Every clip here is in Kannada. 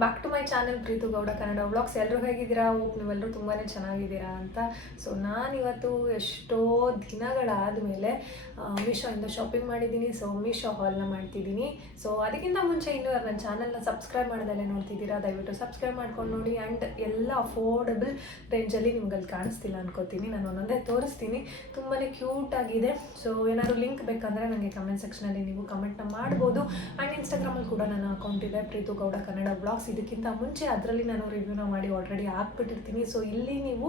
Back to my channel Preethu Gowda Kannada vlogs. ಎಲ್ಲರೂ ಹೇಗಿದ್ದೀರಾ? ನೀವೆಲ್ಲರೂ ತುಂಬಾ ಚೆನ್ನಾಗಿದ್ದೀರಾ ಅಂತ. ಸೊ ನಾನಿವತ್ತು ಎಷ್ಟೋ ದಿನಗಳಾದ ಮೇಲೆ ಮೀಶೋಯಿಂದ ಶಾಪಿಂಗ್ ಮಾಡಿದ್ದೀನಿ. ಸೊ ಮೀಶೋ ಹಾಲ್ನ ಮಾಡ್ತಿದ್ದೀನಿ. ಸೊ ಅದಕ್ಕಿಂತ ಮುಂಚೆ ಇನ್ನೂ ನನ್ನ ಚಾನಲ್ನ ಸಬ್ಸ್ಕ್ರೈಬ್ ಮಾಡೋದಲ್ಲೇ ನೋಡ್ತಿದ್ದೀರಾ, ದಯವಿಟ್ಟು ಸಬ್ಸ್ಕ್ರೈಬ್ ಮಾಡ್ಕೊಂಡು ನೋಡಿ. ಆ್ಯಂಡ್ ಎಲ್ಲ ಅಫೋರ್ಡಬಲ್ ರೇಂಜಲ್ಲಿ ನಿಮ್ಗೆ ಅಲ್ಲಿ ಕಾಣಿಸ್ತಿಲ್ಲ ಅನ್ಕೋತೀನಿ, ನಾನು ಒಂದೊಂದೇ ತೋರಿಸ್ತೀನಿ. ತುಂಬಾ ಕ್ಯೂಟ್ ಆಗಿದೆ. ಸೊ ಏನಾದ್ರು ಲಿಂಕ್ ಬೇಕಂದರೆ ನನಗೆ ಕಮೆಂಟ್ ಸೆಕ್ಷನಲ್ಲಿ ನೀವು ಕಮೆಂಟ್ನ ಮಾಡ್ಬೋದು. ಆ್ಯಂಡ್ ಇನ್ಸ್ಟಾಗ್ರಾಮಲ್ಲಿ ಕೂಡ ನನ್ನ ಅಕೌಂಟ್ ಇದೆ, ಪ್ರೀತು ಗೌಡ ಕನ್ನಡ ವ್ಲಾಗ್ಸ್. ಇದಕ್ಕಿಂತ ಮುಂಚೆ ಅದರಲ್ಲಿ ನಾನು ರಿವ್ಯೂನ ಮಾಡಿ ಆಲ್ರೆಡಿ ಹಾಕ್ಬಿಟ್ಟಿರ್ತೀನಿ. ಸೊ ಇಲ್ಲಿ ನೀವು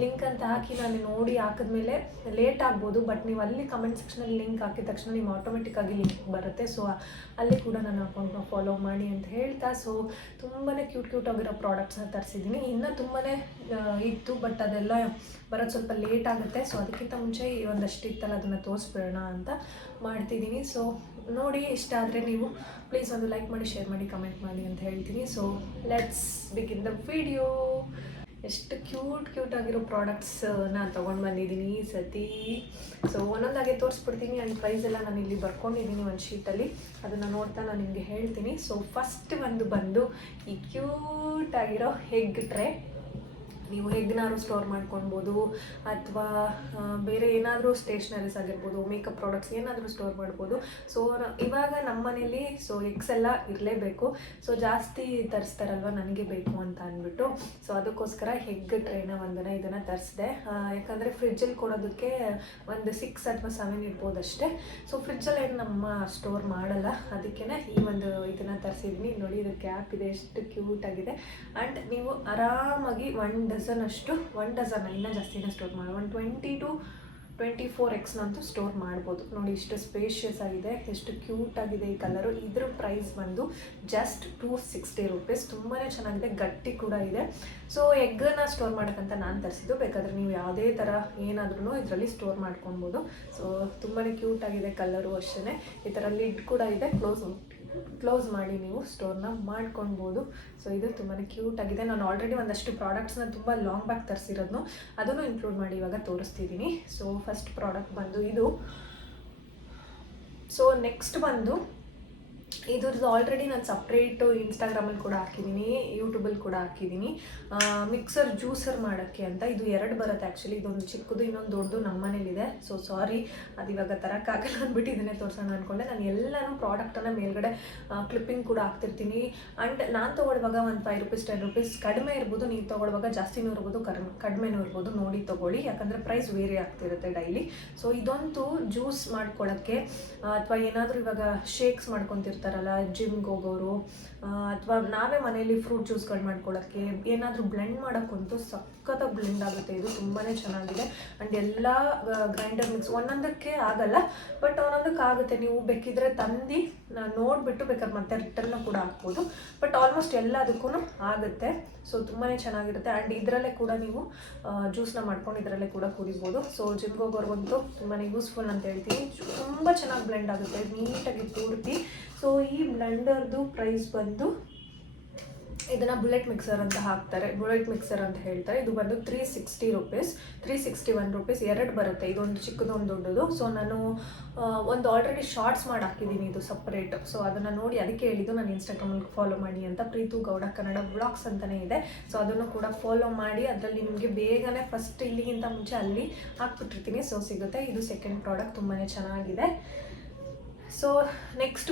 ಲಿಂಕ್ ಅಂತ ಹಾಕಿ ನಾನು ನೋಡಿ ಹಾಕಿದ್ಮೇಲೆ ಲೇಟ್ ಆಗ್ಬೋದು, ಬಟ್ ನೀವು ಅಲ್ಲಿ ಕಮೆಂಟ್ ಸೆಕ್ಷನಲ್ಲಿ ಲಿಂಕ್ ಹಾಕಿದ ತಕ್ಷಣ ನೀವು ಆಟೋಮೆಟಿಕ್ಕಾಗಿ ಲಿಂಕ್ ಬರುತ್ತೆ. ಸೊ ಅಲ್ಲಿ ಕೂಡ ನನ್ನ ಅಕೌಂಟ್ನ ಫಾಲೋ ಮಾಡಿ ಅಂತ ಹೇಳ್ತಾ, ಸೊ ತುಂಬಾ ಕ್ಯೂಟ್ ಆಗಿರೋ ಪ್ರಾಡಕ್ಟ್ಸ್ನ ತರಿಸಿದ್ದೀನಿ. ಇನ್ನೂ ತುಂಬಾ ಇತ್ತು, ಬಟ್ ಅದೆಲ್ಲ ಬರೋದು ಸ್ವಲ್ಪ ಲೇಟ್ ಆಗುತ್ತೆ. ಸೊ ಅದಕ್ಕಿಂತ ಮುಂಚೆ ಒಂದಷ್ಟು ಇತ್ತಲ್ಲ, ಅದನ್ನು ತೋರಿಸ್ಬಿಡೋಣ ಅಂತ ಮಾಡ್ತಿದ್ದೀನಿ. ಸೊ ನೋಡಿ, ಇಷ್ಟ ಆದರೆ ನೀವು ಪ್ಲೀಸ್ ಒಂದು ಲೈಕ್ ಮಾಡಿ, ಶೇರ್ ಮಾಡಿ, ಕಮೆಂಟ್ ಮಾಡಿ ಅಂತ ಹೇಳ್ತೀನಿ. So let's begin the video. ಎಷ್ಟು ಕ್ಯೂಟ್ ಆಗಿರೋ ಪ್ರಾಡಕ್ಟ್ಸ್ನ ತೊಗೊಂಡು ಬಂದಿದ್ದೀನಿ ಈ ಸತಿ. ಸೊ ಒಂದೊಂದಾಗೆ ತೋರಿಸ್ಬಿಡ್ತೀನಿ. ಆ್ಯಂಡ್ ಪ್ರೈಸ್ ಎಲ್ಲ ನಾನು ಇಲ್ಲಿ ಬರ್ಕೊಂಡಿದ್ದೀನಿ ಒಂದು ಶೀಟಲ್ಲಿ, ಅದನ್ನು ನೋಡ್ತಾ ನಾನು ನಿಮಗೆ ಹೇಳ್ತೀನಿ. ಸೊ ಫಸ್ಟ್ ಬಂದು ಈ ಕ್ಯೂಟ್ ಆಗಿರೋ ಎಗ್ ಟ್ರೇ. ನೀವು ಎಗ್ನಾದ್ರು ಸ್ಟೋರ್ ಮಾಡ್ಕೊಳ್ಬೋದು, ಅಥವಾ ಬೇರೆ ಏನಾದರೂ ಸ್ಟೇಷ್ನರೀಸ್ ಆಗಿರ್ಬೋದು, ಮೇಕಪ್ ಪ್ರಾಡಕ್ಟ್ಸ್ ಏನಾದರೂ ಸ್ಟೋರ್ ಮಾಡ್ಬೋದು. ಸೊ ಇವಾಗ ನಮ್ಮ ಮನೇಲಿ ಸೊ ಎಗ್ಸ್ ಎಲ್ಲ ಇರಲೇಬೇಕು. ಸೊ ಜಾಸ್ತಿ ತರಿಸ್ತಾರಲ್ವ, ನನಗೆ ಬೇಕು ಅಂತ ಅಂದ್ಬಿಟ್ಟು, ಸೊ ಅದಕ್ಕೋಸ್ಕರ ಎಗ್ ಟ್ರೇನ ಇದನ್ನು ತರಿಸಿದೆ. ಯಾಕಂದರೆ ಫ್ರಿಜ್ಜಲ್ಲಿ ಕೊಡೋದಕ್ಕೆ ಒಂದು 6 ಅಥವಾ 7 ಇರ್ಬೋದು ಅಷ್ಟೇ. ಸೊ ಫ್ರಿಜ್ಜಲ್ಲಿ ಏನು ನಮ್ಮ ಸ್ಟೋರ್ ಮಾಡಲ್ಲ, ಅದಕ್ಕೆ ಈ ಇದನ್ನು ತರಿಸಿದ್ದೀನಿ. ನೋಡಿ, ಇದು ಕ್ಯಾಪ್ ಇದೆ, ಎಷ್ಟು ಕ್ಯೂಟ್ ಆಗಿದೆ. ಆ್ಯಂಡ್ ನೀವು ಆರಾಮಾಗಿ 1 ಡಜನ್ ಇನ್ನೂ ಜಾಸ್ತಿನ ಸ್ಟೋರ್ ಮಾಡಿ 120 to 24x ಅಂತೂ ಸ್ಟೋರ್ ಮಾಡ್ಬೋದು. ನೋಡಿ, ಇಷ್ಟು ಸ್ಪೇಷಿಯಸ್ ಆಗಿದೆ, ಎಷ್ಟು ಕ್ಯೂಟ್ ಆಗಿದೆ ಈ ಕಲರು. ಇದ್ರ ಪ್ರೈಸ್ ಜಸ್ಟ್ 260 ರೂಪೀಸ್. ತುಂಬಾ ಚೆನ್ನಾಗಿದೆ, ಗಟ್ಟಿ ಕೂಡ ಇದೆ. ಸೊ ಎಗ್ಗನ್ನು ಸ್ಟೋರ್ ಮಾಡೋಕ್ಕಂತ ನಾನು ತರಿಸಿದ್ದು. ಬೇಕಾದರೆ ನೀವು ಯಾವುದೇ ಥರ ಏನಾದ್ರೂ ಇದರಲ್ಲಿ ಸ್ಟೋರ್ ಮಾಡ್ಕೊಳ್ಬೋದು. ಸೊ ತುಂಬಾ ಕ್ಯೂಟ್ ಆಗಿದೆ ಕಲರು ಅಷ್ಟೇ. ಈ ಥರ ಲಿಡ್ ಕೂಡ ಇದೆ, ಕ್ಲೋಸ್ ಮಾಡಿ ನೀವು ಸ್ಟೋರ್ನ ಮಾಡ್ಕೊಳ್ಬೋದು. ಸೊ ಇದು ತುಂಬಾ ಕ್ಯೂಟ್ ಆಗಿದೆ. ನಾನು ಆಲ್ರೆಡಿ ಒಂದಷ್ಟು ಪ್ರಾಡಕ್ಟ್ಸ್ನ ತುಂಬ ಲಾಂಗ್ ಬ್ಯಾಕ್ ತರಿಸಿರೋದನ್ನು ಅದನ್ನು ಇನ್ಕ್ಲೂಡ್ ಮಾಡಿ ಇವಾಗ ತೋರಿಸ್ತಿದ್ದೀನಿ. ಸೊ ಫಸ್ಟ್ ಪ್ರಾಡಕ್ಟ್ ಇದು. ಸೊ ನೆಕ್ಸ್ಟ್ ಇದ್ರದ್ದು ಆಲ್ರೆಡಿ ನಾನು ಸಪ್ರೇಟು ಇನ್ಸ್ಟಾಗ್ರಾಮಲ್ಲಿ ಕೂಡ ಹಾಕಿದ್ದೀನಿ, ಯೂಟ್ಯೂಬಲ್ಲಿ ಕೂಡ ಹಾಕಿದ್ದೀನಿ. ಮಿಕ್ಸರ್ ಜ್ಯೂಸರ್ ಮಾಡೋಕ್ಕೆ ಅಂತ. ಇದು 2 ಬರುತ್ತೆ ಆ್ಯಕ್ಚುಲಿ. ಇದೊಂದು ಚಿಕ್ಕದು, ಇನ್ನೊಂದು ದೊಡ್ಡದು ನಮ್ಮ ಮನೇಲಿದೆ. ಸೊ ಸಾರಿ, ಅದು ಇವಾಗ ತರೋಕ್ಕಾಗಲ್ಲ ಅಂದ್ಬಿಟ್ಟು ಇದನ್ನೇ ತೋರಿಸೋಣ ಅಂದ್ಕೊಂಡೆ. ನಾನು ಎಲ್ಲನೂ ಪ್ರಾಡಕ್ಟನ್ನು ಮೇಲ್ಗಡೆ ಕ್ಲಿಪ್ಪಿಂಗ್ ಕೂಡ ಹಾಕ್ತಿರ್ತೀನಿ. ಆ್ಯಂಡ್ ನಾನು ತೊಗೊಳ್ಳುವಾಗ ಒಂದು 5 ರೂಪೀಸ್ 10 ರೂಪೀಸ್ ಕಡಿಮೆ ಇರ್ಬೋದು, ನೀವು ತೊಗೊಳ್ಳುವಾಗ ಜಾಸ್ತಿನೂ ಇರ್ಬೋದು, ಕಡಿಮೆನೂ ಇರ್ಬೋದು, ನೋಡಿ ತೊಗೊಳ್ಳಿ. ಯಾಕಂದರೆ ಪ್ರೈಸ್ ವೇರಿ ಆಗ್ತಿರುತ್ತೆ ಡೈಲಿ. ಸೊ ಇದೊಂದು ಜ್ಯೂಸ್ ಮಾಡ್ಕೊಳ್ಳೋಕ್ಕೆ, ಅಥವಾ ಏನಾದರೂ ಇವಾಗ ಶೇಕ್ಸ್ ಮಾಡ್ಕೊತಿರ್ತಾರಲ್ಲ ಜಿಮ್ಗೆ ಹೋಗೋರು, ಅಥವಾ ನಾವೇ ಮನೆಯಲ್ಲಿ ಫ್ರೂಟ್ ಜ್ಯೂಸ್ಗಳು ಮಾಡ್ಕೊಳ್ಳೋಕ್ಕೆ, ಏನಾದರೂ ಬ್ಲೆಂಡ್ ಮಾಡೋಕ್ಕಂತೂ ಸಖತ್ತಾಗಿ ಬ್ಲೆಂಡ್ ಆಗುತ್ತೆ. ಇದು ತುಂಬಾ ಚೆನ್ನಾಗಿದೆ. ಆ್ಯಂಡ್ ಎಲ್ಲ ಗ್ರೈಂಡರ್ ಮಿಕ್ಸ್ ಒಂದೊಂದಕ್ಕೆ ಆಗಲ್ಲ, ಬಟ್ ಒಂದೊಂದಕ್ಕೆ ಆಗುತ್ತೆ. ನೀವು ಬೇಕಿದ್ರೆ ತಂದು ನೋಡಿಬಿಟ್ಟು ಬೇಕಾದ್ರೆ ಮತ್ತೆ ರಿಟರ್ನ ಕೂಡ ಹಾಕ್ಬೋದು, ಬಟ್ ಆಲ್ಮೋಸ್ಟ್ ಎಲ್ಲದಕ್ಕೂ ಆಗುತ್ತೆ. ಸೊ ತುಂಬಾ ಚೆನ್ನಾಗಿರುತ್ತೆ. ಆ್ಯಂಡ್ ಇದರಲ್ಲೇ ಕೂಡ ನೀವು ಜ್ಯೂಸ್ನ ಮಾಡ್ಕೊಂಡು ಇದರಲ್ಲೇ ಕೂಡ ಕುಡಿಬೋದು. ಸೊ ಜಿಮ್ಗೆ ಹೋಗೋರ್ಗಂತೂ ತುಂಬಾ ಯೂಸ್ಫುಲ್ ಅಂತ ಹೇಳ್ತೀನಿ. ತುಂಬ ಚೆನ್ನಾಗಿ ಬ್ಲೆಂಡ್ ಆಗುತ್ತೆ, ನೀಟಾಗಿ ಪೂರ್ತಿ. ಸೊ ಈ ಬ್ಲೆಂಡರ್ದು ಪ್ರೈಸ್ ಇದನ್ನು ಬುಲೆಟ್ ಮಿಕ್ಸರ್ ಅಂತ ಹಾಕ್ತಾರೆ, ಬುಲೆಟ್ ಮಿಕ್ಸರ್ ಅಂತ ಹೇಳ್ತಾರೆ. ಇದು 360 ರೂಪೀಸ್, 361 ರೂಪೀಸ್. 2 ಬರುತ್ತೆ, ಇದೊಂದು ಚಿಕ್ಕದು ಒಂದು ದೊಡ್ಡದು. ಸೊ ನಾನು ಒಂದು ಆಲ್ರೆಡಿ ಶಾರ್ಟ್ಸ್ ಮಾಡಿ ಹಾಕಿದ್ದೀನಿ, ಇದು ಸಪ್ರೇಟ್. ಸೊ ಅದನ್ನು ನೋಡಿ ಅದಕ್ಕೆ ಹೇಳಿದ್ದು ನಾನು ಇನ್ಸ್ಟಾಗ್ರಾಮಲ್ಲಿ ಫಾಲೋ ಮಾಡಿ ಅಂತ. ಪ್ರೀತು ಗೌಡ ಕನ್ನಡ ವ್ಲಾಗ್ಸ್ ಅಂತಲೇ ಇದೆ. ಸೊ ಅದನ್ನು ಕೂಡ ಫಾಲೋ ಮಾಡಿ, ಅದರಲ್ಲಿ ನಿಮಗೆ ಬೇಗನೆ ಫಸ್ಟ್ ಇಲ್ಲಿಗಿಂತ ಮುಂಚೆ ಅಲ್ಲಿ ಹಾಕ್ಬಿಟ್ಟಿರ್ತೀನಿ. ಸೊ ಸಿಗುತ್ತೆ. ಇದು ಸೆಕೆಂಡ್ ಪ್ರಾಡಕ್ಟ್, ತುಂಬಾ ಚೆನ್ನಾಗಿದೆ. ಸೊ ನೆಕ್ಸ್ಟ್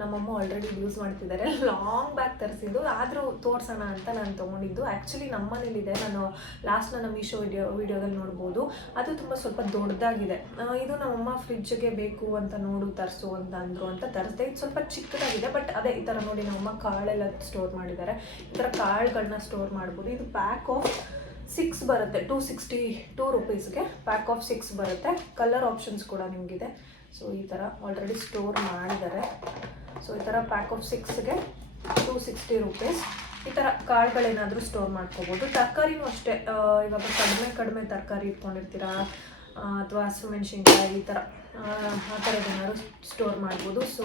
ನಮ್ಮಮ್ಮ ಆಲ್ರೆಡಿ ಯೂಸ್ ಮಾಡ್ತಿದ್ದಾರೆ. ಲಾಂಗ್ ಬ್ಯಾಗ್ ತರಿಸಿದ್ದು, ಆದರೂ ತೋರಿಸೋಣ ಅಂತ ನಾನು ತೊಗೊಂಡಿದ್ದು. ಆ್ಯಕ್ಚುಲಿ ನಮ್ಮ ಮನೇಲಿದೆ, ನಾನು ಲಾಸ್ಟ್ ನನ್ನ ಮೀಶೋ ವಿಡಿಯೋದಲ್ಲಿ ನೋಡ್ಬೋದು. ಅದು ತುಂಬ ಸ್ವಲ್ಪ ದೊಡ್ಡದಾಗಿದೆ. ಇದು ನಮ್ಮಮ್ಮ ಫ್ರಿಜ್ಗೆ ಬೇಕು ಅಂತ ತರಿಸು ಅಂತ ಅಂದರು ಅಂತ ತರಿಸಿದೆ. ಇದು ಸ್ವಲ್ಪ ಚಿಕ್ಕದಾಗಿದೆ, ಬಟ್ ಅದೇ ಈ ಥರ ನೋಡಿ ನಮ್ಮಮ್ಮ ಕಾಳೆಲ್ಲ ಸ್ಟೋರ್ ಮಾಡಿದ್ದಾರೆ. ಈ ಥರ ಕಾಳುಗಳನ್ನ ಸ್ಟೋರ್ ಮಾಡ್ಬೋದು. ಇದು ಪ್ಯಾಕ್ ಆಫ್ 6 ಬರುತ್ತೆ, 262 ರೂಪೀಸ್ಗೆ ಪ್ಯಾಕ್ ಆಫ್ 6 ಬರುತ್ತೆ. ಕಲರ್ ಆಪ್ಷನ್ಸ್ ಕೂಡ ನಿಮಗಿದೆ. ಸೊ ಈ ಥರ ಆಲ್ರೆಡಿ ಸ್ಟೋರ್ ಮಾಡಿದ್ದಾರೆ. ಸೊ ಈ ಥರ ಪ್ಯಾಕ್ ಆಫ್ 6ಗೆ 260 ರೂಪೀಸ್. ಈ ಥರ ಕಾಳುಗಳೇನಾದರೂ ಸ್ಟೋರ್ ಮಾಡ್ಕೋಬೋದು. ತರಕಾರಿನೂ ಅಷ್ಟೇ, ಇವಾಗ ಕಡಿಮೆ ತರಕಾರಿ ಇಟ್ಕೊಂಡಿರ್ತೀರಾ, ಅಥವಾ ಹಸಿಮೆಣ್ಸಿನ್ಕಾಯಿ ಈ ಥರ ಆ ಥರದ್ದೇನಾದ್ರು ಸ್ಟೋರ್ ಮಾಡ್ಬೋದು. ಸೊ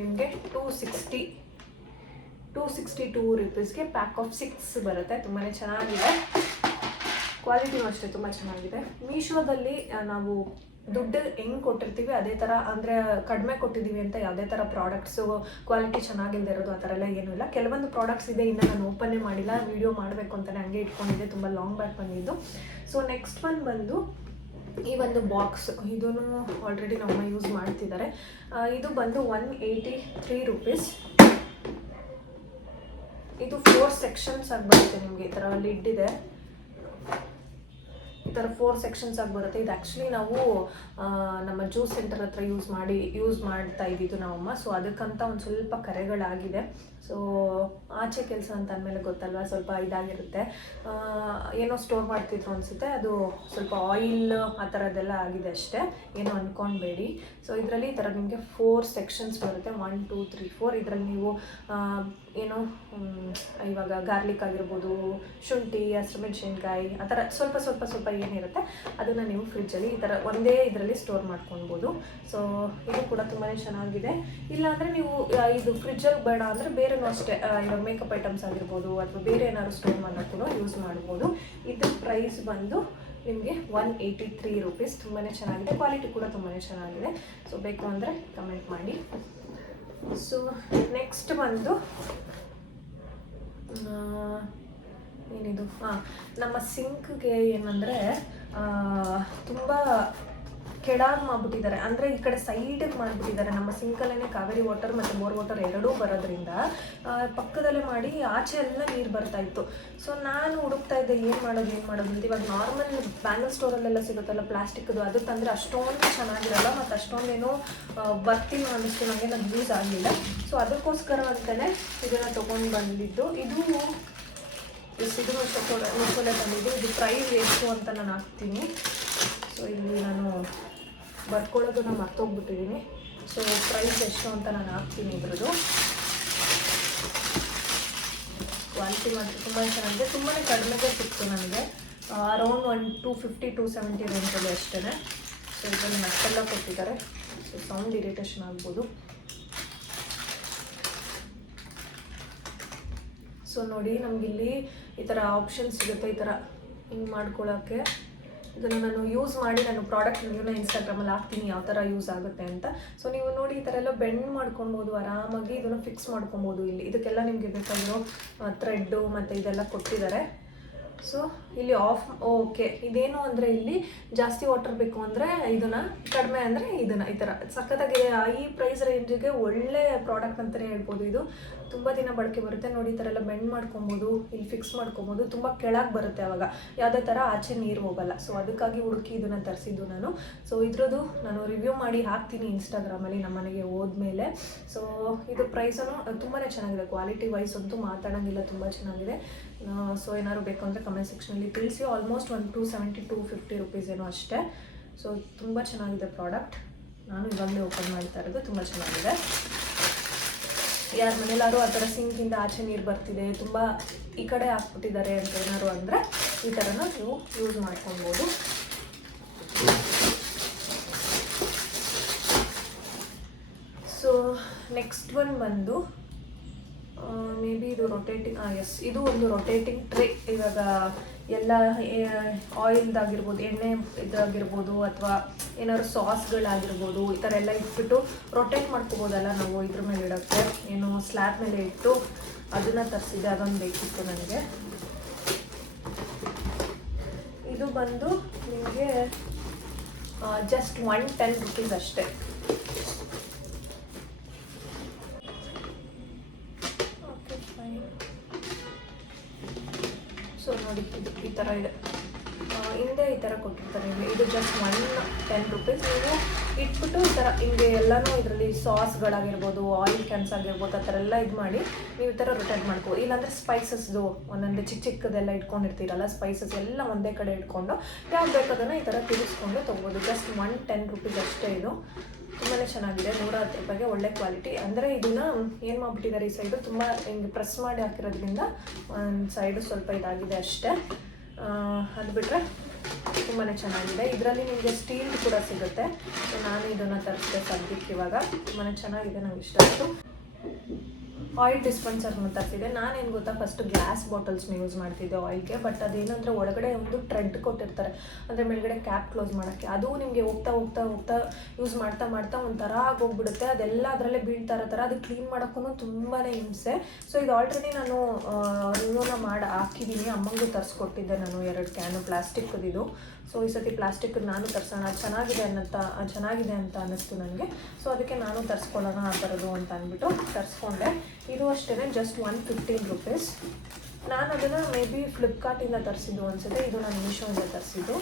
ನಿಮಗೆ 262 ರೂಪೀಸ್ಗೆ ಪ್ಯಾಕ್ ಆಫ್ 6 ಬರುತ್ತೆ. ತುಂಬಾ ಚೆನ್ನಾಗಿದೆ, ಕ್ವಾಲಿಟಿನೂ ಅಷ್ಟೇ ತುಂಬ ಚೆನ್ನಾಗಿದೆ. ಮೀಶೋದಲ್ಲಿ ನಾವು ದುಡ್ಡು ಹೆಂಗೆ ಕೊಟ್ಟಿರ್ತೀವಿ ಅದೇ ಥರ, ಅಂದರೆ ಕಡಿಮೆ ಕೊಟ್ಟಿದ್ದೀವಿ ಅಂತ ಯಾವುದೇ ಥರ ಪ್ರಾಡಕ್ಟ್ಸು ಕ್ವಾಲಿಟಿ ಚೆನ್ನಾಗಿಲ್ಲದೆ ಇರೋದು ಆ ಥರ ಎಲ್ಲ ಏನೂ ಇಲ್ಲ. ಕೆಲವೊಂದು ಪ್ರಾಡಕ್ಟ್ಸ್ ಇದೆ, ಇನ್ನು ನಾನು ಓಪನ್ನೇ ಮಾಡಿಲ್ಲ, ವೀಡಿಯೋ ಮಾಡಬೇಕು ಅಂತಲೇ ಹಂಗೆ ಇಟ್ಕೊಂಡಿದ್ದೆ, ತುಂಬ ಲಾಂಗ್ ಬ್ಯಾಕ್ ಬಂದಿದ್ದು. ಸೊ ನೆಕ್ಸ್ಟ್ ಒನ್ ಬಂದು ಈ ಒಂದು ಬಾಕ್ಸ್, ಇದೂ ಆಲ್ರೆಡಿ ನಮ್ಮ ಯೂಸ್ ಮಾಡ್ತಿದ್ದಾರೆ. ಇದು ಬಂದು 183 ರೂಪೀಸ್. ಇದು 4 ಸೆಕ್ಷನ್ಸ್ ಆಗಿ ಬರುತ್ತೆ ನಿಮಗೆ. ಈ ಥರ ಲಿಡ್ ಇದೆ, ಈ ಥರ 4 ಸೆಕ್ಷನ್ಸ್ ಆಗಿ ಬರುತ್ತೆ. ಇದು ಆ್ಯಕ್ಚುಲಿ ನಾವು ನಮ್ಮ ಜ್ಯೂಸ್ ಸೆಂಟರ್ ಹತ್ರ ಯೂಸ್ ಮಾಡ್ತಾ ಇದ್ದಿದ್ದು ನಾವಮ್ಮ. ಸೊ ಅದಕ್ಕಂತ ಒಂದು ಸ್ವಲ್ಪ ಕರೆಗಳಾಗಿದೆ. ಸೊ ಆಚೆ ಕೆಲಸ ಅಂತ ಅಂದಮೇಲೆ ಗೊತ್ತಲ್ವ, ಸ್ವಲ್ಪ ಇದಾಗಿರುತ್ತೆ. ಏನೋ ಸ್ಟೋರ್ ಮಾಡ್ತಿದ್ರು ಅನಿಸುತ್ತೆ, ಅದು ಸ್ವಲ್ಪ ಆಯಿಲ್ ಆ ಥರದ್ದೆಲ್ಲ ಆಗಿದೆ ಅಷ್ಟೇ, ಏನೋ ಅಂದ್ಕೊಳ್ಬೇಡಿ. ಸೊ ಇದರಲ್ಲಿ ಈ ಥರ ನಿಮಗೆ 4 ಸೆಕ್ಷನ್ಸ್ ಬರುತ್ತೆ, 1 2 3 4. ಇದರಲ್ಲಿ ನೀವು ಏನು ಇವಾಗ ಗಾರ್ಲಿಕ್ ಆಗಿರ್ಬೋದು, ಶುಂಠಿ, ಹಸಿಮೆಣಸಿನ್ಕಾಯಿ ಆ ಥರ ಸ್ವಲ್ಪ ಏನಿರುತ್ತೆ ಅದನ್ನು ನೀವು ಫ್ರಿಜ್ಜಲ್ಲಿ ಈ ಥರ ಒಂದೇ ಇದರಲ್ಲಿ ಸ್ಟೋರ್ ಮಾಡ್ಕೊಳ್ಬೋದು. ಸೊ ಇದು ಕೂಡ ತುಂಬಾ ಚೆನ್ನಾಗಿದೆ. ಇಲ್ಲಾಂದರೆ ನೀವು ಇದು ಫ್ರಿಜ್ಜಲ್ಲಿ ಬೇಡ ಅಂದರೆ ಬೇರೆನೂ ಅಷ್ಟೇ, ಇವಾಗ ಮೇಕಪ್ ಐಟಮ್ಸ್ ಆಗಿರ್ಬೋದು ಅಥವಾ ಬೇರೆ ಏನಾದ್ರು ಸ್ಟೋರ್ ಮಾಡೋಕ್ಕೂ ಯೂಸ್ ಮಾಡ್ಬೋದು. ಇದ್ರ ಪ್ರೈಸ್ ಬಂದು ನಿಮಗೆ 183 ರೂಪೀಸ್. ತುಂಬಾ ಚೆನ್ನಾಗಿದೆ, ಕ್ವಾಲಿಟಿ ಕೂಡ ತುಂಬಾ ಚೆನ್ನಾಗಿದೆ. ಸೊ ಬೇಕು ಅಂದರೆ ಕಮೆಂಟ್ ಮಾಡಿ. ಸೊ ನೆಕ್ಸ್ಟ್ ಬಂದು ಏನಿದು, ನಮ್ಮ ಸಿಂಕ್ಗೆ ಏನಂದರೆ ತುಂಬ ಕೆಳಗೆ ಮಾಡಿಬಿಟ್ಟಿದ್ದಾರೆ, ಅಂದರೆ ಈ ಕಡೆ ಸೈಡಿಗೆ ಮಾಡಿಬಿಟ್ಟಿದ್ದಾರೆ. ನಮ್ಮ ಸಿಂಕಲ್ಲೇ ಕಾವೇರಿ ವಾಟರ್ ಮತ್ತು ಬೋರ್ ವಾಟರ್ ಎರಡೂ ಬರೋದ್ರಿಂದ ಪಕ್ಕದಲ್ಲೇ ಮಾಡಿ ಆಚೆ ಎಲ್ಲ ನೀರು ಬರ್ತಾಯಿತ್ತು. ಸೊ ನಾನು ಹುಡುಕ್ತಾ ಇದ್ದೆ ಏನು ಮಾಡೋದು ಅಂತ. ಇವಾಗ ನಾರ್ಮಲ್ ಬ್ಯಾಂಗಲ್ ಸ್ಟೋರಲ್ಲೆಲ್ಲ ಸಿಗುತ್ತಲ್ಲ ಪ್ಲಾಸ್ಟಿಕ್ದು, ಅದು ತಂದರೆ ಅಷ್ಟೊಂದು ಚೆನ್ನಾಗಿರಲ್ಲ ಮತ್ತು ಅಷ್ಟೊಂದೇನೋ ಬರ್ತೀನಿ ಅನ್ನಿಸ್ತು, ನನಗೆ ಅದು ಯೂಸ್ ಆಗಲಿಲ್ಲ. ಸೊ ಅದಕ್ಕೋಸ್ಕರ ಅಂತಲೇ ಇದನ್ನು ತೊಗೊಂಡು ಬಂದಿದ್ದು. ಇದು ಮುಚ್ಚೋಲೆ ತಂದಿದ್ದು. ಇದು ಪ್ರೈಸ್ ಎಷ್ಟು ಅಂತ ನಾನು ಹಾಕ್ತೀನಿ. ಸೊ ಇಲ್ಲಿ ನಾನು ಬರ್ಕೊಳ್ಳೋದನ್ನ ಮರ್ತೋಗ್ಬಿಟ್ಟಿದ್ದೀನಿ. ಸೊ ಪ್ರೈಸ್ ಎಷ್ಟು ಅಂತ ನಾನು ಹಾಕ್ತೀನಿ ಇದ್ರದ್ದು. ಕ್ವಾಲಿಟಿ ಮಾತ್ರ ತುಂಬ ಚೆನ್ನಾಗಿದೆ, ತುಂಬಾ ಕಡಿಮೆಗೆ ಸಿಕ್ತು ನನಗೆ. ಅರೌಂಡ್ 250-270 ರೇಂಜಲ್ಲಿ ಅಷ್ಟೇ. ಸೊ ಇದನ್ನು ನಟ್ಟೆಲ್ಲ ಕೊಟ್ಟಿದ್ದಾರೆ. ಸೊ ಸೌಂಡ್ ಇರಿಟೇಷನ್ ಆಗ್ಬೋದು. ಸೊ ನೋಡಿ, ನಮಗಿಲ್ಲಿ ಈ ಥರ ಆಪ್ಷನ್ಸ್ ಸಿಗುತ್ತೆ, ಈ ಥರ ಹಿಂಗೆ ಮಾಡ್ಕೊಳ್ಳೋಕ್ಕೆ. ಇದನ್ನು ನಾನು ಯೂಸ್ ಮಾಡಿ ನಾನು ಪ್ರಾಡಕ್ಟ್ ರಿವ್ಯೂನ ಇನ್ಸ್ಟಾಗ್ರಾಮಲ್ಲಿ ಹಾಕ್ತೀನಿ, ಯಾವ ಥರ ಯೂಸ್ ಆಗುತ್ತೆ ಅಂತ. ಸೊ ನೀವು ನೋಡಿ, ಈ ಥರ ಎಲ್ಲ ಬೆಂಡ್ ಮಾಡ್ಕೊಳ್ಬೋದು, ಆರಾಮಾಗಿ ಇದನ್ನು ಫಿಕ್ಸ್ ಮಾಡ್ಕೊಬೋದು. ಇಲ್ಲಿ ಇದಕ್ಕೆಲ್ಲ ನಿಮಗೆ ಬೇಕಾಗಿರೋ ಥ್ರೆಡ್ಡು ಮತ್ತು ಇದೆಲ್ಲ ಕೊಟ್ಟಿದ್ದಾರೆ. ಸೊ ಇಲ್ಲಿ ಓಕೆ, ಇದೇನು ಅಂದರೆ ಇಲ್ಲಿ ಜಾಸ್ತಿ ವಾಟರ್ ಬೇಕು ಅಂದರೆ ಇದನ್ನು, ಕಡಿಮೆ ಅಂದರೆ ಇದನ್ನು. ಈ ಥರ ಸಖತ್ತಾಗಿದೆ. ಈ ಪ್ರೈಸ್ ರೇಂಜಿಗೆ ಒಳ್ಳೆ ಪ್ರಾಡಕ್ಟ್ ಅಂತಲೇ ಹೇಳ್ಬೋದು. ಇದು ತುಂಬ ದಿನ ಬಳಕೆ ಬರುತ್ತೆ. ನೋಡಿ, ಈ ಥರ ಎಲ್ಲ ಬೆಂಡ್ ಮಾಡ್ಕೊಬೋದು, ಇಲ್ಲಿ ಫಿಕ್ಸ್ ಮಾಡ್ಕೊಬೋದು. ತುಂಬ ಕೆಳಗೆ ಬರುತ್ತೆ, ಆವಾಗ ಯಾವುದೇ ಥರ ಆಚೆ ನೀರು ಹೋಗಲ್ಲ. ಸೊ ಅದಕ್ಕಾಗಿ ಹುಡುಕಿ ಇದನ್ನು ತರಿಸಿದ್ದು ನಾನು. ಸೊ ಇದ್ರದ್ದು ನಾನು ರಿವ್ಯೂ ಮಾಡಿ ಹಾಕ್ತೀನಿ ಇನ್ಸ್ಟಾಗ್ರಾಮಲ್ಲಿ ನಮ್ಮ ಮನೆಗೆ ಹೋದ್ಮೇಲೆ. ಸೊ ಇದು ಪ್ರೈಸನ್ನು ತುಂಬಾ ಚೆನ್ನಾಗಿದೆ, ಕ್ವಾಲಿಟಿ ವೈಸ್ ಅಂತೂ ಮಾತಾಡೋಂಗಿಲ್ಲ, ತುಂಬ ಚೆನ್ನಾಗಿದೆ. ಸೊ ಏನಾದ್ರು ಬೇಕು ಅಂದರೆ ಕಮೆಂಟ್ ಸೆಕ್ಷನಲ್ಲಿ ತಿಳಿಸಿ. ಆಲ್ಮೋಸ್ಟ್ 270-250 ರೂಪೀಸ್ ಏನೋ ಅಷ್ಟೇ. ಸೊ ತುಂಬ ಚೆನ್ನಾಗಿದೆ ಪ್ರಾಡಕ್ಟ್. ನಾನು ಇವಾಗಲೇ ಓಪನ್ ಮಾಡ್ತಾ ಇರೋದು, ತುಂಬ ಚೆನ್ನಾಗಿದೆ. ಯಾರ ಮನೇಲಾದ್ರು ಆ ಥರ ಸಿಂಕಿಂದ ಆಚೆ ನೀರು ಬರ್ತಿದೆ, ತುಂಬ ಈ ಕಡೆ ಹಾಕ್ಬಿಟ್ಟಿದ್ದಾರೆ ಅಂತ ಏನಾದ್ರು ಅಂದರೆ ಈ ಥರನ ನೀವು ಯೂಸ್ ಮಾಡ್ಕೊಳ್ಬೋದು. ಸೊ ನೆಕ್ಸ್ಟ್ ಒನ್ ಬಂದು ಮೇ ಬಿ ಇದು ರೊಟೇಟಿಂಗ್, ಎಸ್, ಇದು ಒಂದು ರೊಟೇಟಿಂಗ್ ಟ್ರೇ. ಇವಾಗ ಎಲ್ಲ ಆಯಿಲ್ದಾಗಿರ್ಬೋದು, ಎಣ್ಣೆ ಇದಾಗಿರ್ಬೋದು, ಅಥವಾ ಏನಾದ್ರು ಸಾಸ್ಗಳಾಗಿರ್ಬೋದು, ಈ ಥರ ಎಲ್ಲ ಇಟ್ಬಿಟ್ಟು ರೊಟೇಟ್ ಮಾಡ್ಕೋಬೋದಲ್ಲ ನಾವು ಇದ್ರ ಮೇಲೆ ಇಡೋಕ್ಕೆ. ಏನು ಸ್ಲ್ಯಾಬ್ ಮೇಲೆ ಇಟ್ಟು ಅದನ್ನು ತರಿಸಿದ್ದೆ, ಅದೊಂದು ಬೇಕಿತ್ತು ನನಗೆ. ಇದು ಬಂದು ನಿಮಗೆ ಜಸ್ಟ್ 110 ರೂಪೀಸ್ ಅಷ್ಟೇ. ಸೊ ನೋಡಿ, ಇದು ಈ ಥರ ಇದೆ, ಹಿಂದೆ ಈ ಥರ ಕೊಟ್ಟಿರ್ತಾರೆ. ಇದು ಜಸ್ಟ್ 110 ರೂಪೀಸ್. ನೀವು ಇಟ್ಬಿಟ್ಟು ಈ ಥರ ಹಿಂಗೆ ಎಲ್ಲನೂ ಇದರಲ್ಲಿ ಸಾಸ್ಗಳಾಗಿರ್ಬೋದು, ಆಯಿಲ್ ಕ್ಯಾನ್ಸ್ ಆಗಿರ್ಬೋದು, ಆ ಥರ ಎಲ್ಲ ಇದು ಮಾಡಿ ನೀವು ಈ ಥರ ರೊಟೇಟ್ ಮಾಡ್ಬೋದು. ಇಲ್ಲಾಂದರೆ ಸ್ಪೈಸಸ್ದು ಒಂದೊಂದು ಚಿಕ್ಕದೆಲ್ಲ ಇಟ್ಕೊಂಡಿರ್ತೀರಲ್ಲ, ಸ್ಪೈಸಸ್ ಎಲ್ಲ ಒಂದೇ ಕಡೆ ಇಟ್ಕೊಂಡು ಯಾವ್ದು ಬೇಕಾದನ್ನು ಈ ಥರ ತಿರುಗಿಸ್ಕೊಂಡು ತೊಗೋಬೋದು. ಜಸ್ಟ್ 110 ರೂಪೀಸ್ ಅಷ್ಟೇ. ಇದು ತುಂಬಾ ಚೆನ್ನಾಗಿದೆ, 110 ರೂಪಾಯಿಗೆ ಒಳ್ಳೆ ಕ್ವಾಲಿಟಿ. ಅಂದರೆ ಇದನ್ನು ಏನು ಮಾಡಿಬಿಟ್ಟಿದ್ದಾರೆ, ಈ ಸೈಡು ತುಂಬ ಹಿಂಗೆ ಪ್ರೆಸ್ ಮಾಡಿ ಹಾಕಿರೋದ್ರಿಂದ ಒಂದು ಸೈಡು ಸ್ವಲ್ಪ ಇದಾಗಿದೆ ಅಷ್ಟೇ. ಅದು ಬಿಟ್ಟರೆ ತುಂಬಾ ಚೆನ್ನಾಗಿದೆ. ಇದರಲ್ಲಿ ನಿಮಗೆ ಸ್ಟೀಲ್ ಕೂಡ ಸಿಗುತ್ತೆ. ಸೊ ನಾನು ಇದನ್ನು ತರಿಸಿದೆ ಸದ್ಯಕ್ಕೆ. ಇವಾಗ ತುಂಬಾ ಚೆನ್ನಾಗಿದೆ, ನಂಗೆ ಇಷ್ಟ ಆಯಿತು. ಆಯಿಲ್ ಡಿಸ್ಪೆನ್ಸರ್ನ ತರಿಸಿದೆ. ನಾನೇನು ಗೊತ್ತಾ, ಫಸ್ಟ್ ಗ್ಲಾಸ್ ಬಾಟಲ್ಸ್ನ ಯೂಸ್ ಮಾಡ್ತಿದ್ದೆ ಆಯಿಲ್ಗೆ. ಬಟ್ ಅದೇನಂದರೆ ಒಳಗಡೆ ಒಂದು ಥ್ರೆಡ್ ಕೊಟ್ಟಿರ್ತಾರೆ, ಅಂದರೆ ಮೇಲ್ಗಡೆ ಕ್ಯಾಪ್ ಕ್ಲೋಸ್ ಮಾಡೋಕ್ಕೆ. ಅದು ನಿಮಗೆ ಹೋಗ್ತಾ ಹೋಗ್ತಾ ಹೋಗ್ತಾ ಯೂಸ್ ಮಾಡ್ತಾ ಮಾಡ್ತಾ ಒಂಥರ ಆಗೋಗ್ಬಿಡುತ್ತೆ. ಅದೆಲ್ಲ ಅದರಲ್ಲೇ ಬೀಳ್ತಾ ಇರೋ ಥರ. ಅದು ಕ್ಲೀನ್ ಮಾಡೋಕ್ಕೂ ತುಂಬಾ ಹಿಂಸೆ. ಸೊ ಇದು ಆಲ್ರೆಡಿ ನಾನು ರಿವ್ಯೂನ ಮಾಡಿ ಹಾಕಿದ್ದೀನಿ. ಅಮ್ಮಂಗೂ ತರಿಸ್ಕೊಟ್ಟಿದ್ದೆ ನಾನು 2 ಕ್ಯಾನು ಪ್ಲಾಸ್ಟಿಕ್ಕಿದು. ಸೊ ಈ ಸತಿ ಪ್ಲಾಸ್ಟಿಕ್ ನಾನು ತರಿಸೋಣ, ಚೆನ್ನಾಗಿದೆ ಅಂತ ಅನ್ನಿಸ್ತು ನನಗೆ. ಸೊ ಅದಕ್ಕೆ ನಾನು ತರಿಸ್ಕೊಳ್ಳೋಣ ಆ ಥರದ್ದು ಅಂತ ಅಂದ್ಬಿಟ್ಟು ತರಿಸ್ಕೊಂಡೆ. ಇದು ಅಷ್ಟೇ, ಜಸ್ಟ್ 115 ರುಪೀಸ್. ನಾನು ಅದನ್ನು ಮೇ ಬಿ ಫ್ಲಿಪ್ಕಾರ್ಟಿಂದ ತರಿಸಿದ್ದು ಅನಿಸುತ್ತೆ. ಇದು ನಾನು ಮೀಶೋಯಿಂದ ತರಿಸಿದ್ದು.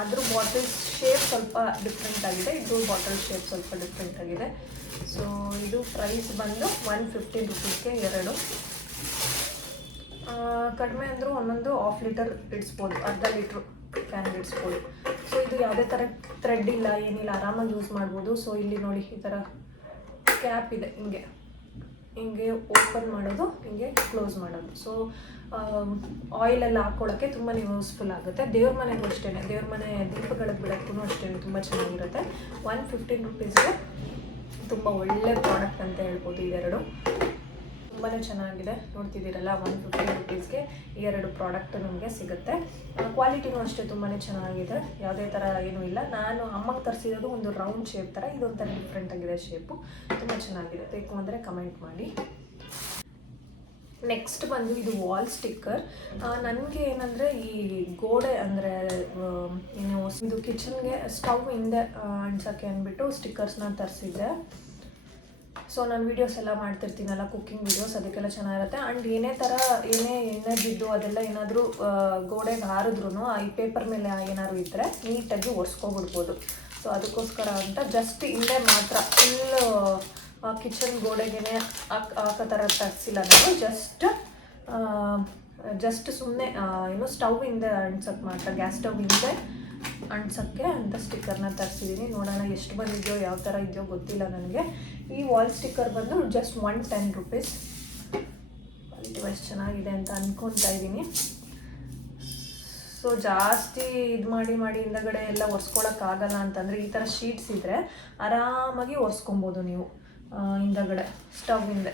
ಅದ್ರ ಬಾಟಲ್ ಶೇಪ್ ಸ್ವಲ್ಪ ಡಿಫ್ರೆಂಟ್ ಆಗಿದೆ, ಇದು ಬಾಟಲ್ ಶೇಪ್ ಸ್ವಲ್ಪ ಡಿಫ್ರೆಂಟ್ ಆಗಿದೆ. ಸೊ ಇದು ಪ್ರೈಸ್ ಬಂದು 115 ರುಪೀಸ್ಗೆ 2. ಕಡಿಮೆ ಅಂದರೂ ಒಂದೊಂದು ½ ಲೀಟರ್ ಇಡಿಸ್ಬೋದು, ಅರ್ಧ ಲೀಟ್ರು ಕ್ಯಾನ್ ಇಡಿಸ್ಬೋದು. ಸೊ ಇದು ಯಾವುದೇ ಥರ ಥ್ರೆಡ್ ಇಲ್ಲ, ಏನಿಲ್ಲ, ಆರಾಮಾಗಿ ಯೂಸ್ ಮಾಡ್ಬೋದು. ಸೊ ಇಲ್ಲಿ ನೋಡಿ, ಈ ಥರ ಕ್ಯಾಪ್ ಇದೆ, ಹಿಂಗೆ ಓಪನ್ ಮಾಡೋದು, ಹಿಂಗೆ ಕ್ಲೋಸ್ ಮಾಡೋದು. ಸೊ ಆಯಿಲೆಲ್ಲ ಹಾಕ್ಕೊಳ್ಳೋಕ್ಕೆ ತುಂಬಾ ಯೂಸ್ಫುಲ್ ಆಗುತ್ತೆ. ದೇವ್ರ ಮನೆಗೂ ಅಷ್ಟೇ, ದೇವ್ರ ಮನೆ ದೀಪಗಳಿಗೆ ಬಿಡೋಕ್ಕೂ ಅಷ್ಟೇ ತುಂಬ ಚೆನ್ನಾಗಿರುತ್ತೆ. 115 ರುಪೀಸ್ಗೆ ತುಂಬ ಒಳ್ಳೆ ಪ್ರಾಡಕ್ಟ್ ಅಂತ ಹೇಳ್ಬೋದು. ಇವೆರಡು ತುಂಬಾ ಚೆನ್ನಾಗಿದೆ, ನೋಡ್ತಿದ್ದೀರಲ್ಲ. 115 ರುಪೀಸ್ಗೆ 2 ಪ್ರಾಡಕ್ಟ್ ನಮಗೆ ಸಿಗುತ್ತೆ. ಕ್ವಾಲಿಟಿನೂ ಅಷ್ಟೇ ತುಂಬಾ ಚೆನ್ನಾಗಿದೆ, ಯಾವುದೇ ಥರ ಏನೂ ಇಲ್ಲ. ನಾನು ಅಮ್ಮಗೆ ತರಿಸಿರೋದು ಒಂದು ರೌಂಡ್ ಶೇಪ್ ಥರ, ಇದೊಂಥರ ಡಿಫ್ರೆಂಟ್ ಆಗಿದೆ ಶೇಪು, ತುಂಬ ಚೆನ್ನಾಗಿದೆ. ಬೇಕು ಅಂದರೆ ಕಮೆಂಟ್ ಮಾಡಿ. ನೆಕ್ಸ್ಟ್ ಬಂದು ಇದು ವಾಲ್ ಸ್ಟಿಕ್ಕರ್. ನನಗೆ ಏನಂದರೆ ಈ ಗೋಡೆ ಅಂದರೆ ಏನು ಇದು ಕಿಚನ್ಗೆ ಸ್ಟವ್ ಹಿಂದೆ ಅಂಟ್ಸೋಕ್ಕೆ ಅಂದ್ಬಿಟ್ಟು ಸ್ಟಿಕ್ಕರ್ಸ್ನ ತರಿಸಿದ್ದೆ. ಸೊ ನಾನು ವೀಡಿಯೋಸ್ ಎಲ್ಲ ಮಾಡ್ತಿರ್ತೀನಲ್ಲ, ಕುಕ್ಕಿಂಗ್ ವೀಡಿಯೋಸ್, ಅದಕ್ಕೆಲ್ಲ ಚೆನ್ನಾಗಿರುತ್ತೆ. ಆ್ಯಂಡ್ ಏನೇ ಎಣ್ಣೆ ಬಿದ್ದು ಅದೆಲ್ಲ ಏನಾದರೂ ಗೋಡೆಗೆ ಹಾರಿದ್ರೂ ಈ ಪೇಪರ್ ಮೇಲೆ ಏನಾದ್ರು ಇದ್ದರೆ ನೀಟಾಗಿ ಒರೆಸ್ಕೊಬಿಡ್ಬೋದು. ಸೊ ಅದಕ್ಕೋಸ್ಕರ ಅಂತ ಜಸ್ಟ್ ಹಿಂದೆ ಮಾತ್ರ ಫುಲ್ಲು ಕಿಚನ್ ಗೋಡೆಗೇ ಹಾಕೋ ಥರ ತರಿಸಿಲ್ಲ ನಾನು. ಜಸ್ಟ್ ಸುಮ್ಮನೆ ಏನು ಸ್ಟವ್ ಹಿಂದೆ ಅಂಟ್ಸೋಕ್ಕೆ ಮಾತ್ರ, ಗ್ಯಾಸ್ ಸ್ಟವ್ ಹಿಂದೆ ಅಂಟ್ಸೋಕ್ಕೆ ಅಂತ ಸ್ಟಿಕ್ಕರ್ನ ತರಿಸಿದ್ದೀನಿ. ನೋಡೋಣ ಎಷ್ಟು ಬಂದಿದೆಯೋ, ಯಾವ ಥರ ಇದೆಯೋ ಗೊತ್ತಿಲ್ಲ ನನಗೆ. ಈ ವಾಲ್ ಸ್ಟಿಕ್ಕರ್ ಬಂದು ಜಸ್ಟ್ 110 ರುಪೀಸ್. ಕ್ವಾಲಿಟಿ ವೈಸ್ ಚೆನ್ನಾಗಿದೆ ಅಂತ ಅಂದ್ಕೊತಾ ಇದ್ದೀನಿ. ಸೊ ಜಾಸ್ತಿ ಇದು ಮಾಡಿ ಹಿಂದಗಡೆ ಎಲ್ಲ ಒರೆಸ್ಕೊಳಕ್ಕಾಗಲ್ಲ ಅಂತಂದರೆ ಈ ಥರ ಶೀಟ್ಸ್ ಇದ್ದರೆ ಆರಾಮಾಗಿ ಒರೆಸ್ಕೊಬೋದು ನೀವು ಹಿಂದಗಡೆ ಸ್ಟವ್ ಹಿಂದೆ.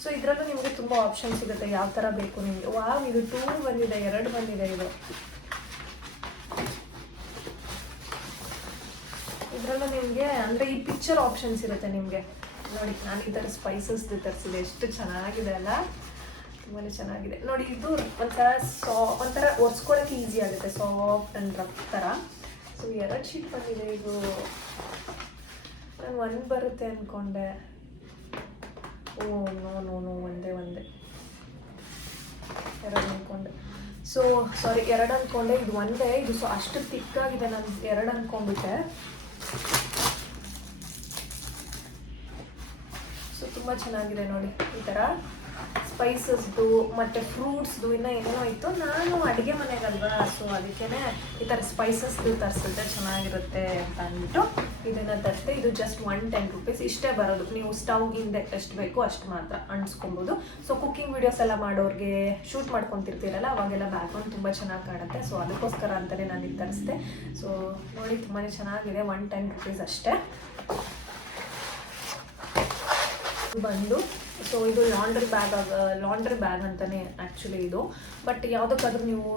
ಸೊ ಇದರಲ್ಲೂ ನಿಮಗೆ ತುಂಬ ಆಪ್ಷನ್ ಸಿಗುತ್ತೆ, ಯಾವ ಥರ ಬೇಕು ನಿಮಗೆ. ವಾವ್, ಇದು 2 ಬಂದಿದೆ, 2 ಬಂದಿದೆ. ಇದರಲ್ಲೂ ನಿಮಗೆ ಅಂದರೆ ಈ ಪಿಕ್ಚರ್ ಆಪ್ಷನ್ಸ್ ಇರುತ್ತೆ ನಿಮಗೆ. ನೋಡಿ, ನಾನು ಈ ಥರ ಸ್ಪೈಸಸ್ದು ತರಿಸಿದೆ, ಎಷ್ಟು ಚೆನ್ನಾಗಿದೆ ಅಲ್ಲ, ತುಂಬಾ ಚೆನ್ನಾಗಿದೆ ನೋಡಿ. ಇದು ಒಂಥರ ಒರೆಸ್ಕೊಳ್ಳೋಕ್ಕೆ ಈಸಿ ಆಗುತ್ತೆ, ಸಾಫ್ಟ್ ಆ್ಯಂಡ್ ರಫ್ ಥರ. ಸೊ 2 ಶೀಟ್ ಬಂದಿದೆ. ಇದು ನಾನು 1 ಬರುತ್ತೆ ಅಂದ್ಕೊಂಡೆ. ನೋ ಒಂದೇ 2 ಅಂದ್ಕೊಂಡೆ. ಸೊ ಸಾರಿ, 2 ಅಂದ್ಕೊಂಡೆ. ಇದು ಒಂದೇ, ಇದು ಅಷ್ಟು ತಿಕ್ಕಾಗಿದೆ, ನಾನು 2 ಅಂದ್ಕೊಂಡ್ಬಿಟ್ಟೆ. ಸೊ ತುಂಬ ಚೆನ್ನಾಗಿದೆ ನೋಡಿ. ಈ ಥರ ಸ್ಪೈಸಸ್ದು ಮತ್ತು ಫ್ರೂಟ್ಸ್ದು ಇನ್ನೂ ಏನೇನೋ ಇತ್ತು. ನಾನು ಅಡುಗೆ ಮನೆಗಲ್ವಾ, ಸೊ ಅದಕ್ಕೇ ಈ ಥರ ಸ್ಪೈಸಸ್ದು ತರಿಸಿದ್ರೆ ಚೆನ್ನಾಗಿರುತ್ತೆ ಅಂತ ಅಂದ್ಬಿಟ್ಟು ಇದನ್ನು ತರಿಸಿದೆ. ಇದು ಜಸ್ಟ್ 110 ರುಪೀಸ್. ಇಷ್ಟೇ ಬರೋದು, ನೀವು ಸ್ಟವ್ ಹಿಂದೆ ಎಷ್ಟು ಬೇಕೋ ಅಷ್ಟು ಮಾತ್ರ ಅಂಟಿಸ್ಕೊಬೋದು. ಸೊ ಕುಕ್ಕಿಂಗ್ ವೀಡಿಯೋಸ್ ಎಲ್ಲ ಮಾಡೋರಿಗೆ, ಶೂಟ್ ಮಾಡ್ಕೊತಿರ್ತೀರಲ್ಲ, ಅವಾಗೆಲ್ಲ ಬ್ಯಾಕ್ಗ್ರೌಂಡ್ ತುಂಬ ಚೆನ್ನಾಗಿ ಕಾಣುತ್ತೆ. ಸೊ ಅದಕ್ಕೋಸ್ಕರ ಅಂತಲೇ ನಾನು ಇದು ತರಿಸಿದೆ. ಸೊ ನೋಡಿ, ತುಂಬಾ ಚೆನ್ನಾಗಿದೆ. 110 ರುಪೀಸ್ ಅಷ್ಟೇ ಬಂದು. ಸೊ ಇದು ಲಾಂಡ್ರಿ ಬ್ಯಾಗ್ ಅಂತಲೇ ಆ್ಯಕ್ಚುಲಿ ಇದು. ಬಟ್ ಯಾವುದಕ್ಕಾದ್ರೂ ನೀವು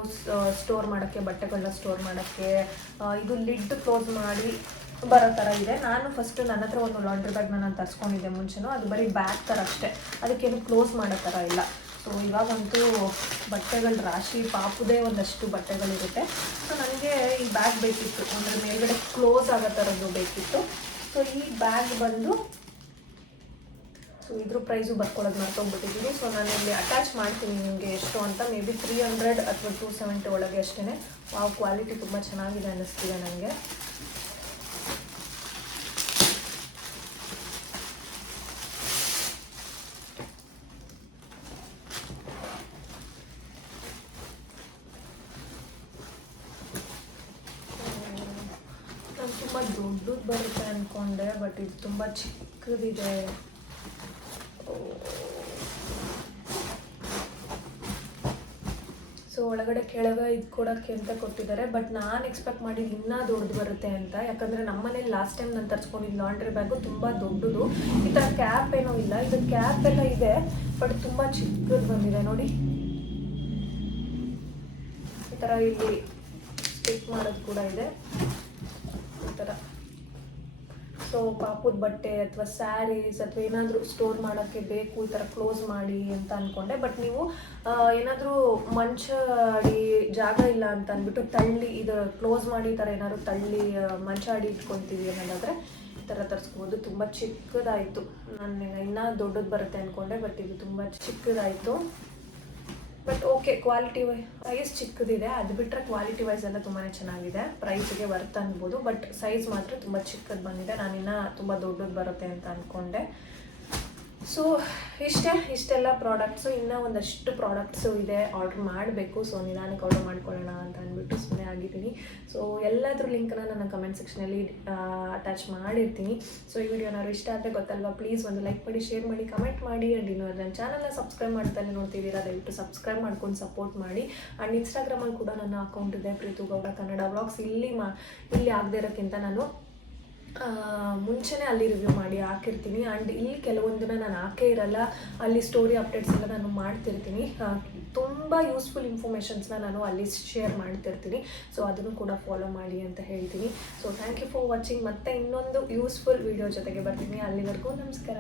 ಸ್ಟೋರ್ ಮಾಡೋಕ್ಕೆ, ಬಟ್ಟೆಗಳನ್ನ ಸ್ಟೋರ್ ಮಾಡೋಕ್ಕೆ, ಇದು ಲಿಡ್ ಕ್ಲೋಸ್ ಮಾಡಿ ಬರೋ ಥರ ಇದೆ. ನಾನು ಫಸ್ಟು ನನ್ನ ಹತ್ರ ಒಂದು ಲಾಂಡ್ರಿ ಬ್ಯಾಗ್ನ ನಾನು ತರಿಸ್ಕೊಂಡಿದ್ದೆ ಮುಂಚೆನೂ. ಅದು ಬರೀ ಬ್ಯಾಗ್ ಥರ ಅಷ್ಟೇ, ಅದಕ್ಕೇನು ಕ್ಲೋಸ್ ಮಾಡೋ ಥರ ಇಲ್ಲ. ಸೊ ಇವಾಗಂತೂ ಬಟ್ಟೆಗಳ ರಾಶಿ, ಪಾಪುದೇ ಒಂದಷ್ಟು ಬಟ್ಟೆಗಳಿರುತ್ತೆ. ಸೊ ನನಗೆ ಈ ಬ್ಯಾಗ್ ಬೇಕಿತ್ತು, ಅಂದರೆ ಮೇಲ್ಗಡೆ ಕ್ಲೋಸ್ ಆಗೋ ಥರದ್ದು ಬೇಕಿತ್ತು. ಸೊ ಈ ಬ್ಯಾಗ್ ಬಂದು, ಸೊ ಇದ್ರ ಪ್ರೈಸು ಬರ್ಕೊಳ್ಳೋದು ಮರ್ತೋಗ್ಬಿಟ್ಟಿದ್ದೀನಿ. ಸೊ ನಾನು ಇಲ್ಲಿ ಅಟ್ಯಾಚ್ ಮಾಡ್ತೀನಿ ನಿಮಗೆ ಎಷ್ಟು ಅಂತ. ಮೇ ಬಿ 300 ಅಥವಾ 270 ಒಳಗೆ ಅಷ್ಟೇ. ಕ್ವಾಲಿಟಿ ತುಂಬ ಚೆನ್ನಾಗಿದೆ ಅನ್ನಿಸ್ತಿದೆ ನನಗೆ. ನಾನು ತುಂಬ ದೊಡ್ಡದು ಬರುತ್ತೆ ಅಂದ್ಕೊಂಡೆ, ಬಟ್ ಇದು ತುಂಬ ಚಿಕ್ಕದಿದೆ. ಸೊ ಒಳಗಡೆ ಕೆಳಗೆ ಇದು ಕೊಡೋಕ್ಕೆ ಅಂತ ಕೊಟ್ಟಿದ್ದಾರೆ. ಬಟ್ ನಾನು ಎಕ್ಸ್ಪೆಕ್ಟ್ ಮಾಡಿದ್ದು ಇನ್ನೂ ದೊಡ್ಡದು ಬರುತ್ತೆ ಅಂತ. ಯಾಕಂದರೆ ನಮ್ಮ ಮನೇಲಿ ಲಾಸ್ಟ್ ಟೈಮ್ ನಾನು ತರಿಸ್ಕೊಂಡಿದ್ದು ಲಾಂಡ್ರಿ ಬ್ಯಾಗು ತುಂಬ ದೊಡ್ಡದು. ಈ ಥರ ಕ್ಯಾಪ್ ಏನೂ ಇಲ್ಲ, ಇದು ಕ್ಯಾಪ್ ಎಲ್ಲ ಇದೆ ಬಟ್ ತುಂಬ ಚಿಕ್ಕದು ಬಂದಿದೆ ನೋಡಿ. ಈ ಥರ ಇಲ್ಲಿ ಸ್ಟಿಕ್ ಮಾಡೋದು ಕೂಡ ಇದೆ ಈ ಥರ. ಸೊ ಪಾಪದ ಬಟ್ಟೆ ಅಥವಾ ಸ್ಯಾರೀಸ್ ಅಥವಾ ಏನಾದರೂ ಸ್ಟೋರ್ ಮಾಡೋಕ್ಕೆ ಬೇಕು ಈ ಥರ ಕ್ಲೋಸ್ ಮಾಡಿ ಅಂತ ಅಂದ್ಕೊಂಡೆ. ಬಟ್ ನೀವು ಏನಾದರೂ ಮಂಚ ಅಡಿ ಜಾಗ ಇಲ್ಲ ಅಂತ ಅಂದ್ಬಿಟ್ಟು ತಳ್ಳಿ ಇದು ಕ್ಲೋಸ್ ಮಾಡಿ ಈ ಥರ ಏನಾದರೂ ತಳ್ಳಿ ಮಂಚ ಅಡಿ ಇಟ್ಕೊತೀವಿ ಅನ್ನೋದಾದರೆ ಈ ಥರ ತರಿಸ್ಬೋದು. ತುಂಬ ಚಿಕ್ಕದಾಯಿತು. ನಾನು ಇನ್ನೂ ದೊಡ್ಡದು ಬರುತ್ತೆ ಅಂದ್ಕೊಂಡೆ, ಬಟ್ ಇದು ತುಂಬ ಚಿಕ್ಕದಾಯಿತು. ಬಟ್ ಓಕೆ, ಕ್ವಾಲಿಟಿ ವೈಸ್ ಚಿಕ್ಕದಿದೆ, ಅದು ಬಿಟ್ಟರೆ ಕ್ವಾಲಿಟಿ ವೈಸ್ ಎಲ್ಲ ತುಂಬಾ ಚೆನ್ನಾಗಿದೆ. ಪ್ರೈಸ್ಗೆ ವರ್ತ್ ಅನ್ಬೋದು, ಬಟ್ ಸೈಜ್ ಮಾತ್ರ ತುಂಬ ಚಿಕ್ಕದು ಬಂದಿದೆ. ನಾನಿನ್ನ ತುಂಬ ದೊಡ್ಡದು ಬರುತ್ತೆ ಅಂತ ಅಂದ್ಕೊಂಡೆ. ಸೊ ಇಷ್ಟೆಲ್ಲ ಪ್ರಾಡಕ್ಟ್ಸು. ಇನ್ನೂ ಒಂದಷ್ಟು ಪ್ರಾಡಕ್ಟ್ಸು ಇದೆ, ಆರ್ಡ್ರ್ ಮಾಡಬೇಕು. ಸೊ ನಿಧಾನಕ್ಕೆ ಆರ್ಡರ್ ಮಾಡ್ಕೊಳ್ಳೋಣ ಅಂತ ಅಂದ್ಬಿಟ್ಟು ಸುಮ್ಮನೆ ಆಗಿದ್ದೀನಿ. ಸೊ ಎಲ್ಲಾದರೂ ಲಿಂಕ್ನ ನನ್ನ ಕಮೆಂಟ್ ಸೆಕ್ಷನಲ್ಲಿ ಅಟ್ಯಾಚ್ ಮಾಡಿರ್ತೀನಿ. ಸೊ ಈ ವಿಡಿಯೋ ಏನಾದ್ರು ಇಷ್ಟ ಆದರೆ ಗೊತ್ತಲ್ವಾ, ಪ್ಲೀಸ್ ಒಂದು ಲೈಕ್ ಮಾಡಿ, ಶೇರ್ ಮಾಡಿ, ಕಮೆಂಟ್ ಮಾಡಿ. ಆ್ಯಂಡ್ ಇನ್ನೂ ನನ್ನ ಚಾನಲ್ನ ಸಬ್ಸ್ಕ್ರೈಬ್ ಮಾಡ್ತಾನೆ ನೋಡ್ತಿದ್ದೀರಾ, ದಯವಿಟ್ಟು ಸಬ್ಸ್ಕ್ರೈಬ್ ಮಾಡ್ಕೊಂಡು ಸಪೋರ್ಟ್ ಮಾಡಿ. ಆ್ಯಂಡ್ ಇನ್ಸ್ಟಾಗ್ರಾಮಲ್ಲಿ ಕೂಡ ನನ್ನ ಅಕೌಂಟ್ ಇದೆ, ಪ್ರೀತು ಗೌಡ ಕನ್ನಡ ವ್ಲಾಗ್ಸ್. ಇಲ್ಲಿ ಆಗದೆ ಇರೋಕ್ಕಿಂತ ನಾನು ಮುಂಚೆನೇ ಅಲ್ಲಿ ರಿವ್ಯೂ ಮಾಡಿ ಹಾಕಿರ್ತೀನಿ. ಆ್ಯಂಡ್ ಇಲ್ಲಿ ಕೆಲವೊಂದನ್ನ ನಾನು ಹಾಕೇ ಇರಲ್ಲ, ಅಲ್ಲಿ ಸ್ಟೋರಿ ಅಪ್ಡೇಟ್ಸ್ ಎಲ್ಲ ನಾನು ಮಾಡ್ತಿರ್ತೀನಿ. ತುಂಬ ಯೂಸ್ಫುಲ್ ಇನ್ಫಾರ್ಮೇಷನ್ಸ್ನ ನಾನು ಅಲ್ಲಿ ಶೇರ್ ಮಾಡ್ತಿರ್ತೀನಿ. ಸೊ ಅದನ್ನು ಕೂಡ ಫಾಲೋ ಮಾಡಿ ಅಂತ ಹೇಳ್ತೀನಿ. So thank you for watching. ಮತ್ತೆ ಇನ್ನೊಂದು ಯೂಸ್ಫುಲ್ ವಿಡಿಯೋ ಜೊತೆಗೆ ಬರ್ತೀನಿ. ಅಲ್ಲಿವರೆಗೂ ನಮಸ್ಕಾರ.